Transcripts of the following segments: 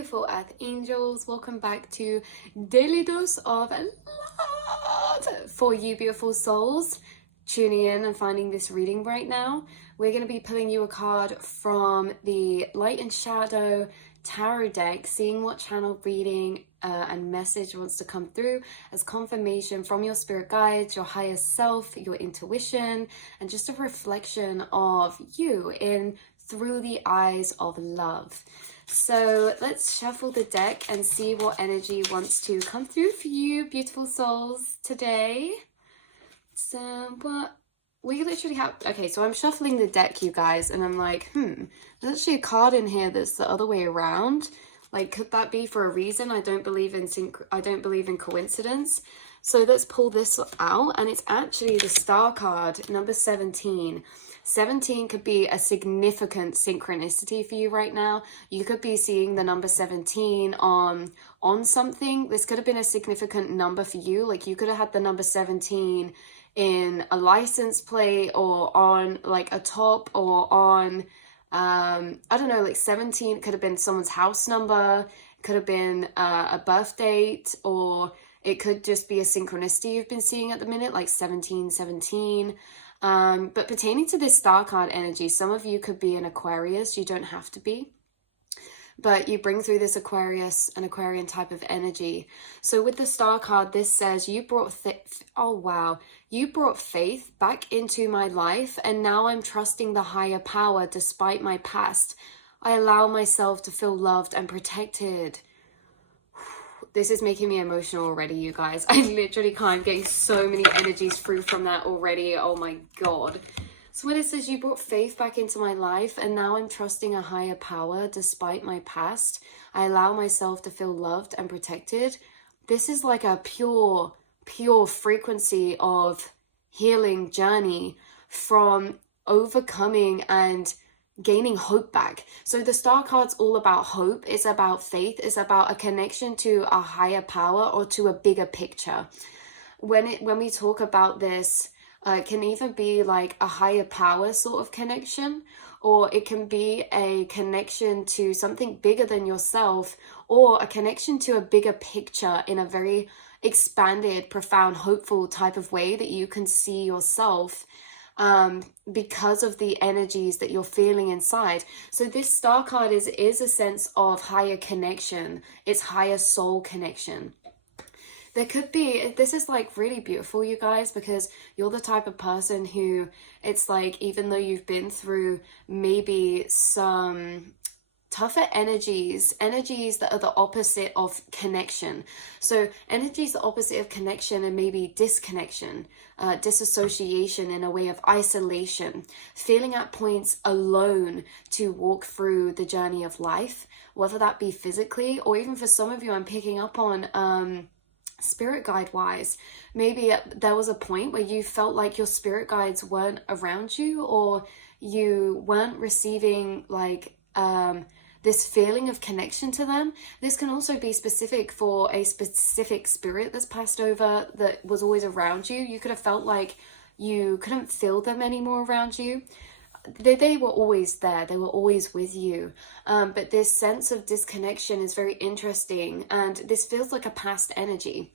beautiful earth angels, welcome back to Daily Dose of Love for you beautiful souls tuning in and finding this reading right now. We're going to be pulling you a card from the Light and Shadow Tarot deck, seeing what channel reading and message wants to come through as confirmation from your spirit guides, your higher self, your intuition, and just a reflection of you in through the eyes of love. So let's shuffle the deck and see what energy wants to come through for you beautiful souls today. So what we literally have, okay, so I'm shuffling the deck, you guys, and I'm like, there's actually a card in here that's the other way around. Like, could that be for a reason? I don't believe in coincidence. So let's pull this out, and it's actually the Star card, number 17. 17 could be a significant synchronicity for you right now. You could be seeing the number 17 on something. This could have been a significant number for you. Like, you could have had the number 17 in a license plate, or on like a top, or on I don't know, like 17 could have been someone's house number, could have been a birth date, or it could just be a synchronicity you've been seeing at the minute, like 1717. But pertaining to this Star card energy, some of you could be an Aquarius. You don't have to be, but you bring through this Aquarius and Aquarian type of energy. So with the Star card, this says you brought you brought faith back into my life, and now I'm trusting the higher power despite my past. I allow myself to feel loved and protected. This is making me emotional already, you guys. I literally can't. I'm getting so many energies through from that already. Oh my God. So when it says you brought faith back into my life, and now I'm trusting a higher power despite my past, I allow myself to feel loved and protected. This is like a pure frequency of healing journey from overcoming and gaining hope back. So the Star card's all about hope. It's about faith. It's about a connection to a higher power or to a bigger picture. When we talk about this, it can even be like a higher power sort of connection, or it can be a connection to something bigger than yourself, or a connection to a bigger picture in a very expanded, profound, hopeful type of way that you can see yourself because of the energies that you're feeling inside. So this Star card is a sense of higher connection. It's higher soul connection. There could be, this is like really beautiful, you guys, because you're the type of person who, it's like, even though you've been through maybe some tougher energies that are the opposite of connection. So energies the opposite of connection, and maybe disconnection, disassociation, in a way of isolation, feeling at points alone to walk through the journey of life, whether that be physically, or even for some of you, I'm picking up on spirit guide wise, maybe there was a point where you felt like your spirit guides weren't around you, or you weren't receiving like this feeling of connection to them. This can also be specific for a specific spirit that's passed over that was always around you. You could have felt like you couldn't feel them anymore around you. They were always there. They were always with you. But this sense of disconnection is very interesting. And this feels like a past energy.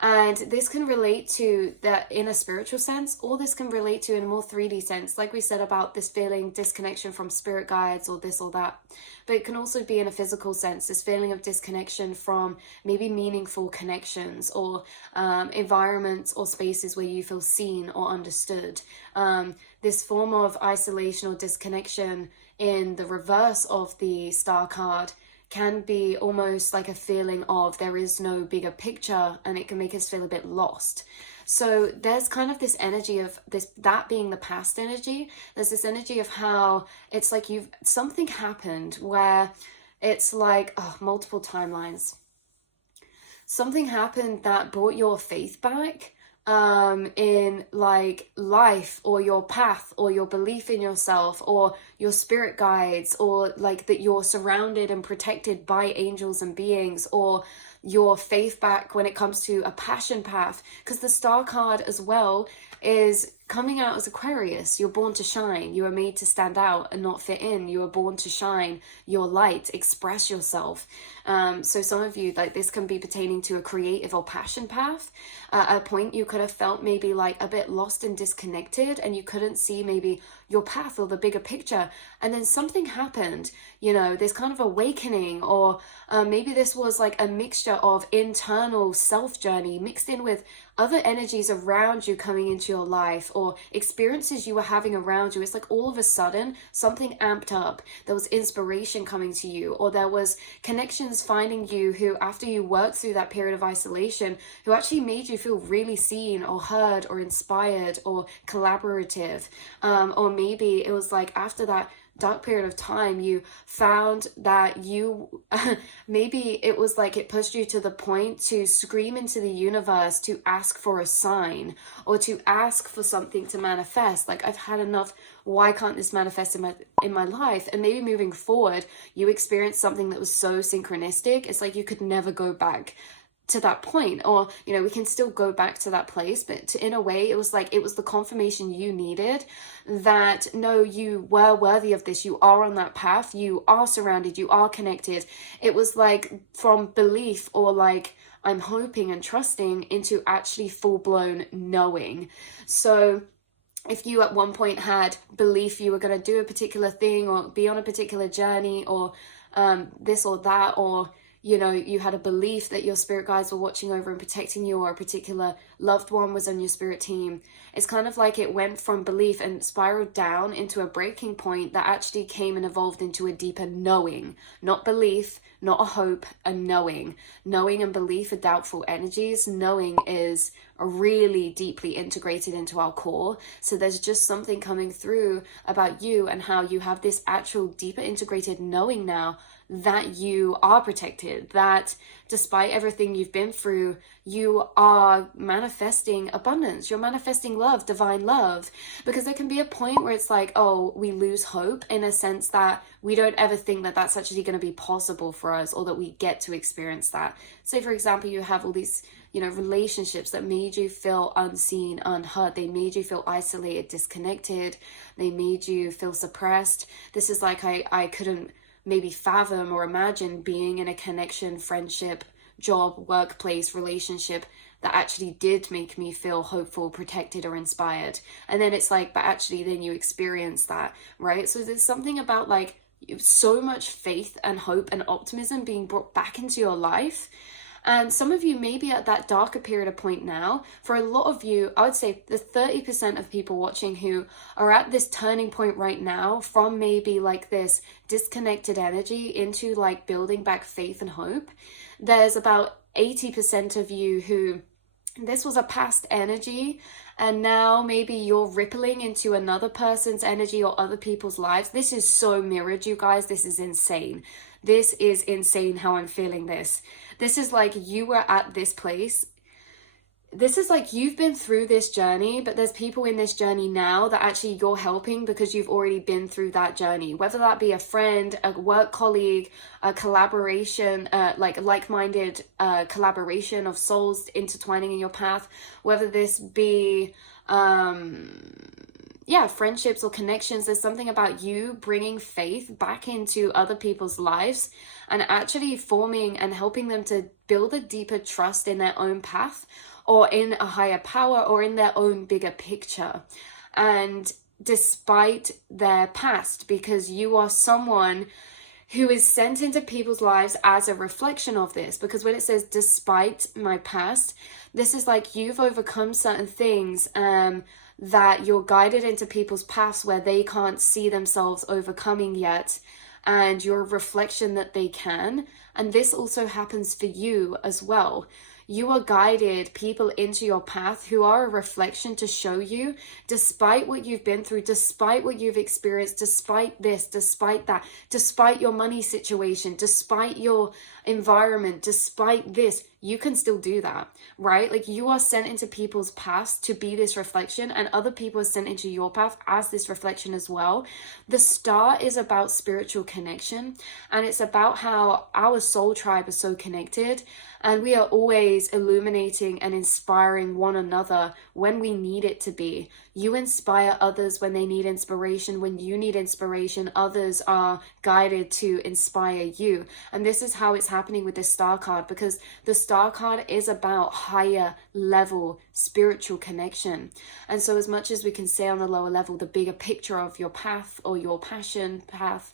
And this can relate to that in a spiritual sense, or this can relate to in a more 3D sense, like we said about this feeling disconnection from spirit guides or this or that. But it can also be in a physical sense, this feeling of disconnection from maybe meaningful connections, or environments or spaces where you feel seen or understood. This form of isolation or disconnection in the reverse of the Star card can be almost like a feeling of there is no bigger picture, and it can make us feel a bit lost. So there's kind of this energy of that being the past energy. There's this energy of how it's like something happened where it's like multiple timelines. Something happened that brought your faith back in like life, or your path, or your belief in yourself, or your spirit guides, or like that you're surrounded and protected by angels and beings, or your faith back when it comes to a passion path. Because the Star card as well is coming out as Aquarius, you're born to shine. You are made to stand out and not fit in. You are born to shine your light, express yourself. So some of you, like, this can be pertaining to a creative or passion path. At a point you could have felt maybe like a bit lost and disconnected, and you couldn't see maybe your path or the bigger picture, and then something happened, you know, this kind of awakening, or maybe this was like a mixture of internal self journey mixed in with other energies around you coming into your life, or experiences you were having around you. It's like all of a sudden something amped up. There was inspiration coming to you, or there was connections finding you who, after you worked through that period of isolation, who actually made you feel really seen or heard or inspired or collaborative. Or maybe it was like after that dark period of time, you found that you maybe it was like it pushed you to the point to scream into the universe to ask for a sign, or to ask for something to manifest. Like, I've had enough, why can't this manifest in my life? And maybe moving forward you experienced something that was so synchronistic, it's like you could never go back to that point. Or, you know, we can still go back to that place, but in a way it was like it was the confirmation you needed that no, you were worthy of this, you are on that path, you are surrounded, you are connected. It was like from belief, or like I'm hoping and trusting, into actually full-blown knowing. So if you at one point had belief you were going to do a particular thing, or be on a particular journey, or this or that, or you know, you had a belief that your spirit guides were watching over and protecting you, or a particular loved one was on your spirit team. It's kind of like it went from belief and spiraled down into a breaking point that actually came and evolved into a deeper knowing. Not belief, not a hope, a knowing. Knowing and belief are doubtful energies. Knowing is really deeply integrated into our core. So there's just something coming through about you and how you have this actual deeper integrated knowing now that you are protected, that despite everything you've been through, you are manifesting abundance, you're manifesting love, divine love. Because there can be a point where it's like, oh, we lose hope, in a sense that we don't ever think that that's actually going to be possible for us, or that we get to experience that. Say, for example, you have all these, you know, relationships that made you feel unseen, unheard. They made you feel isolated, disconnected. They made you feel suppressed. This is like, I couldn't maybe fathom or imagine being in a connection, friendship, job, workplace, relationship that actually did make me feel hopeful, protected, or inspired. And then it's like, but actually then you experience that, right? So there's something about like so much faith and hope and optimism being brought back into your life. And some of you may be at that darker period of point now. For a lot of you, I would say the 30% of people watching who are at this turning point right now, from maybe like this disconnected energy into like building back faith and hope. There's about 80% of you who this was a past energy, and now maybe you're rippling into another person's energy or other people's lives. This is so mirrored, you guys. This is insane. This is insane how I'm feeling this. This is like you were at this place. This is like you've been through this journey, but there's people in this journey now that actually you're helping because you've already been through that journey. Whether that be a friend, a work colleague, a collaboration, like-minded collaboration of souls intertwining in your path. Whether this be friendships or connections. There's something about you bringing faith back into other people's lives and actually forming and helping them to build a deeper trust in their own path, or in a higher power, or in their own bigger picture. And despite their past, because you are someone who is sent into people's lives as a reflection of this. Because when it says despite my past, this is like you've overcome certain things that you're guided into people's paths where they can't see themselves overcoming yet, and you're a reflection that they can. And this also happens for you as well. You are guided people into your path who are a reflection to show you, despite what you've been through, despite what you've experienced, despite this, despite that, despite your money situation, despite your environment, despite this, you can still do that, right? Like, you are sent into people's past to be this reflection, and other people are sent into your path as this reflection as well. The star is about spiritual connection, and it's about how our soul tribe is so connected, and we are always illuminating and inspiring one another when we need it to be. You inspire others when they need inspiration. When you need inspiration, others are guided to inspire you. And this is how it's happening with this star card, because the star card is about higher level spiritual connection. And so as much as we can say on the lower level, the bigger picture of your path or your passion path,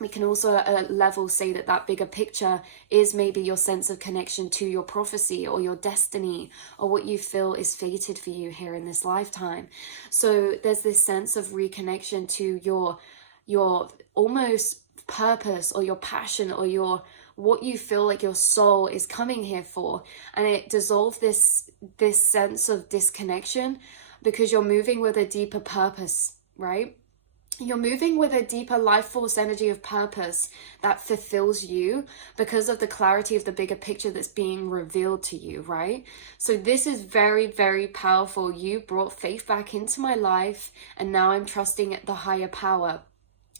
we can also at a level say that that bigger picture is maybe your sense of connection to your prophecy or your destiny or what you feel is fated for you here in this lifetime. So there's this sense of reconnection to your almost purpose or your passion or your what you feel like your soul is coming here for, and it dissolves this sense of disconnection because you're moving with a deeper purpose, right? You're moving with a deeper life force energy of purpose that fulfills you because of the clarity of the bigger picture that's being revealed to you, right? So this is very, very powerful. You brought faith back into my life, and now I'm trusting the higher power.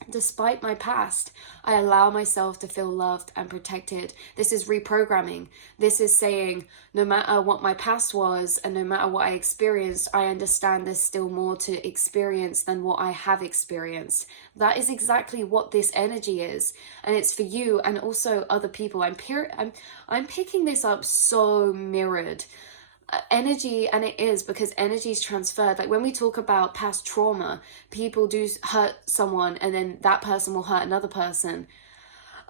Despite my past, I allow myself to feel loved and protected. This is reprogramming. This is saying, no matter what my past was and no matter what I experienced, I understand there's still more to experience than what I have experienced. That is exactly what this energy is. And it's for you and also other people. I'm picking this up so mirrored. Energy, and it is because energy is transferred. Like when we talk about past trauma, people do hurt someone and then that person will hurt another person.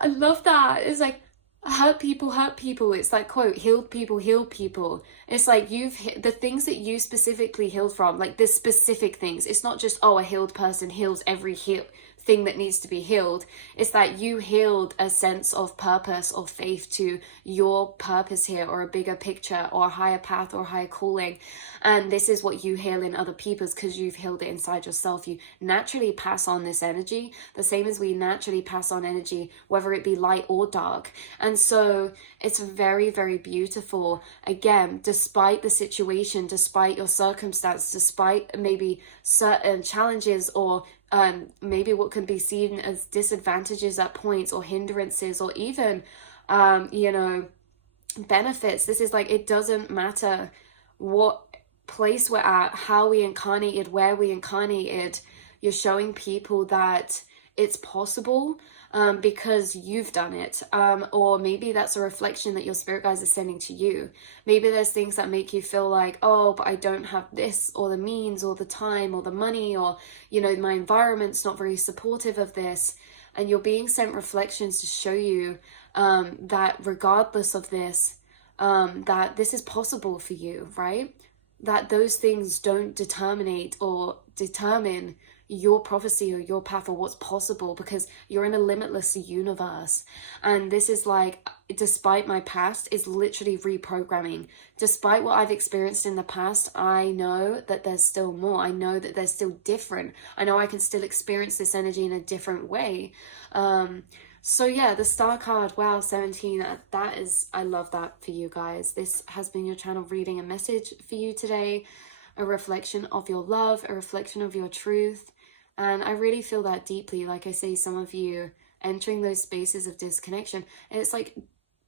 I love that. It's like hurt people. It's like, quote, healed people. It's like the things that you specifically healed from, like the specific things. It's not just, oh, a healed person heals every thing that needs to be healed. It's that you healed a sense of purpose or faith to your purpose here, or a bigger picture or a higher path or higher calling. And this is what you heal in other people's because you've healed it inside yourself. You naturally pass on this energy the same as we naturally pass on energy, whether it be light or dark. And so it's very, very beautiful. Again, despite the situation, despite your circumstance, despite maybe certain challenges or maybe what can be seen as disadvantages at points or hindrances or even benefits. This is like, it doesn't matter what place we're at, how we incarnated, where we incarnated. You're showing people that it's possible because you've done it, or maybe that's a reflection that your spirit guides are sending to you. Maybe there's things that make you feel like, oh, but I don't have this or the means or the time or the money, or my environment's not very supportive of this, and you're being sent reflections to show you that regardless of this, that this is possible for you, right? That those things don't determine your prophecy or your path or what's possible, because you're in a limitless universe. And this is like, despite my past, is literally reprogramming. Despite what I've experienced in the past, I know that there's still more. I know that there's still different. I know I can still experience this energy in a different way. So yeah, the star card, wow, 17, I love that for you guys. This has been your channel reading a message for you today, a reflection of your love, a reflection of your truth. And I really feel that deeply. Like I say, some of you entering those spaces of disconnection, and it's like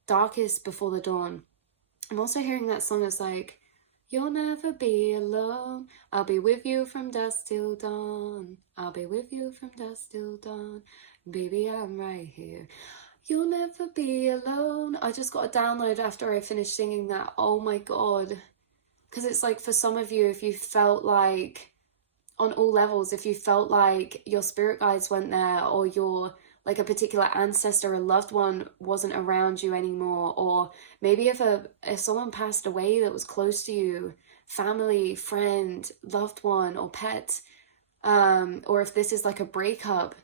darkest before the dawn. I'm also hearing that song as like, you'll never be alone. I'll be with you from dusk till dawn. I'll be with you from dusk till dawn. Baby, I'm right here. You'll never be alone. I just got a download after I finished singing that. Oh my God. Because it's like, for some of you, if you felt like, on all levels, if you felt like your spirit guides went there, or your like a particular ancestor or loved one wasn't around you anymore, or maybe if someone passed away that was close to you, family, friend, loved one, or pet, or if this is like a breakup,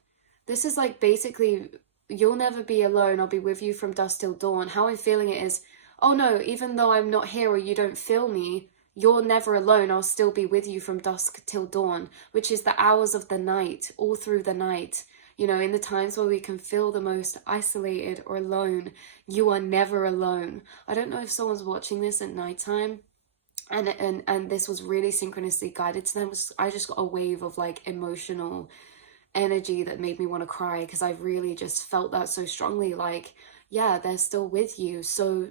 this is like basically, you'll never be alone. I'll be with you from dusk till dawn. How I'm feeling it is, oh no, even though I'm not here or you don't feel me, you're never alone. I'll still be with you from dusk till dawn, which is the hours of the night, all through the night. You know, in the times where we can feel the most isolated or alone, you are never alone. I don't know if someone's watching this at nighttime and this was really synchronously guided to them. I just got a wave of like emotional energy that made me want to cry, because I really just felt that so strongly. Like, yeah, they're still with you so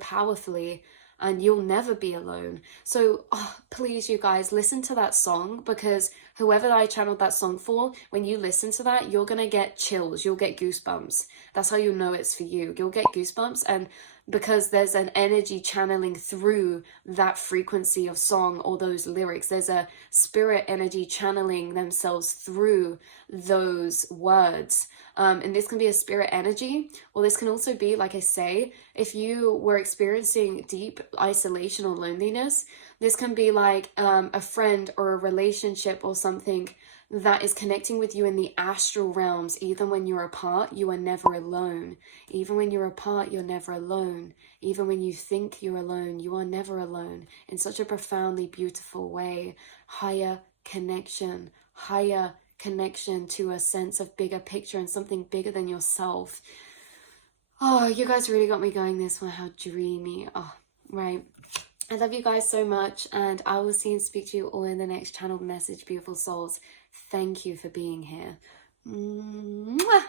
powerfully, and you'll never be alone. So please, you guys, listen to that song, because whoever I channeled that song for, when you listen to that, you're gonna get chills, you'll get goosebumps. That's how you know it's for you. You'll get goosebumps, and because there's an energy channeling through that frequency of song or those lyrics. There's a spirit energy channeling themselves through those words. And this can be a spirit energy, or this can also be, like I say, if you were experiencing deep isolation or loneliness, this can be like a friend or a relationship or something that is connecting with you in the astral realms. Even when you're apart, you are never alone. Even when you're apart, you're never alone. Even when you think you're alone, you are never alone. In such a profoundly beautiful way. Higher connection to a sense of bigger picture and something bigger than yourself. Oh, you guys really got me going this one. How dreamy. Oh, right. I love you guys so much, and I will see and speak to you all in the next channeled message, beautiful souls. Thank you for being here. Mwah!